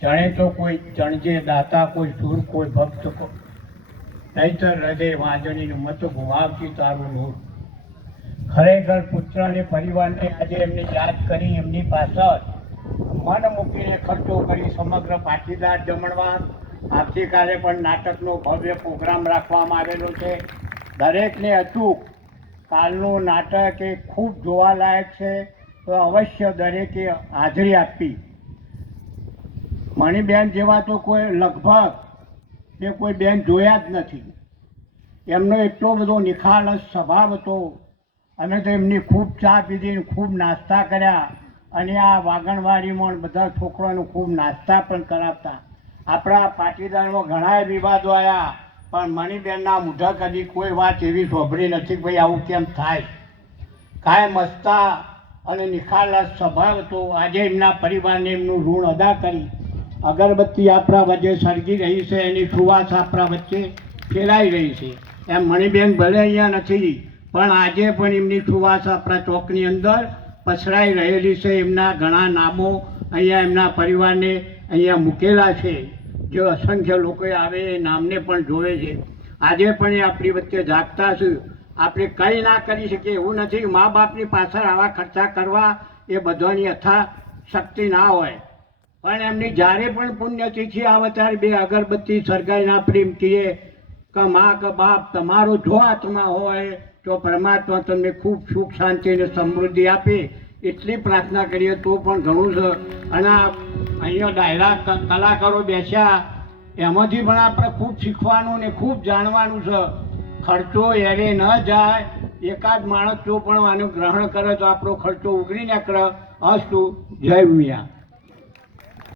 જણે તો કોઈ જણજે દાતા, કોઈ સુર, કોઈ ભક્ત, નહીતર હૃદય વાંજણીનું મત ગુમાવતી તારું નૂર. ખરેખર પુત્ર અને પરિવારને આજે એમને યાદ કરી, એમની પાછળ મન મૂકીને ખર્ચો કરી સમગ્ર પાટીદાર જમણવાર. આવતીકાલે પણ નાટકનો ભવ્ય પ્રોગ્રામ રાખવામાં આવેલો છે. દરેકને અચૂક કાલનું નાટક એ ખૂબ જોવાલાયક છે, તો અવશ્ય દરેકે હાજરી આપવી. મણિબેન જેવા તો કોઈ લગભગ એ કોઈ બેન જોયા જ નથી. એમનો એટલો બધો નિખાલસ સ્વભાવ હતો. અમે તો એમની ખૂબ ચા પીધી, ખૂબ નાસ્તા કર્યા, અને આ વાગણવાડીમાં બધા છોકરાઓને ખૂબ નાસ્તા પણ કરાવતા. આપણા પાટીદારમાં ઘણા વિવાદો આવ્યા, પણ મણિબેનના મોઢા કદી કોઈ વાત એવી સાંભળી નથી, ભાઈ આવું કેમ થાય. કાંઈ મસ્તા અને નિખાલસ સ્વભાવ હતો. આજે એમના પરિવારને એમનું ઋણ અદા કરી. અગરબત્તી આપણા વચ્ચે સળગી રહી છે, એની સુવાસ આપણા વચ્ચે ફેલાઈ રહી છે. એમ મણિબેન ભલે અહીંયા નથી, પણ આજે પણ એમની સુવાસ આપણા ચોકની અંદર પસરાઈ રહેલી છે. એમના ઘણા નામો અહીંયા એમના પરિવારને અહીંયા મૂકેલા છે. જે અસંખ્ય લોકો આવે એ નામને પણ જોવે છે. આજે પણ એ આપણી વચ્ચે જાગતા છે. આપણે કંઈ ના કરી શકીએ એવું નથી. મા બાપની પાછળ આવા ખર્ચા કરવા એ બધાની અથા શક્તિ ના હોય, પણ એમની જ્યારે પણ પુણ્યતિથિ આવે ત્યારે બે અગરબત્તી સળગાઈને આપણે એમ કહીએ કે મા કે બાપ તમારો જો આત્મા હોય તો પરમાત્મા તમને ખૂબ સુખ શાંતિ અને સમૃદ્ધિ આપે, એટલી પ્રાર્થના કરીએ તો પણ ઘણું છે. અને અહીંયા ડાયરા કલાકારો બેસ્યા, એમાંથી પણ આપણે ખૂબ શીખવાનું ને ખૂબ જાણવાનું છે. ખર્ચો એને ન જાય. એકાદ માણસ જો પણ આનું ગ્રહણ કરે તો આપણો ખર્ચો ઉઘરી નીકળે. અસ્તુ. જય મિયા.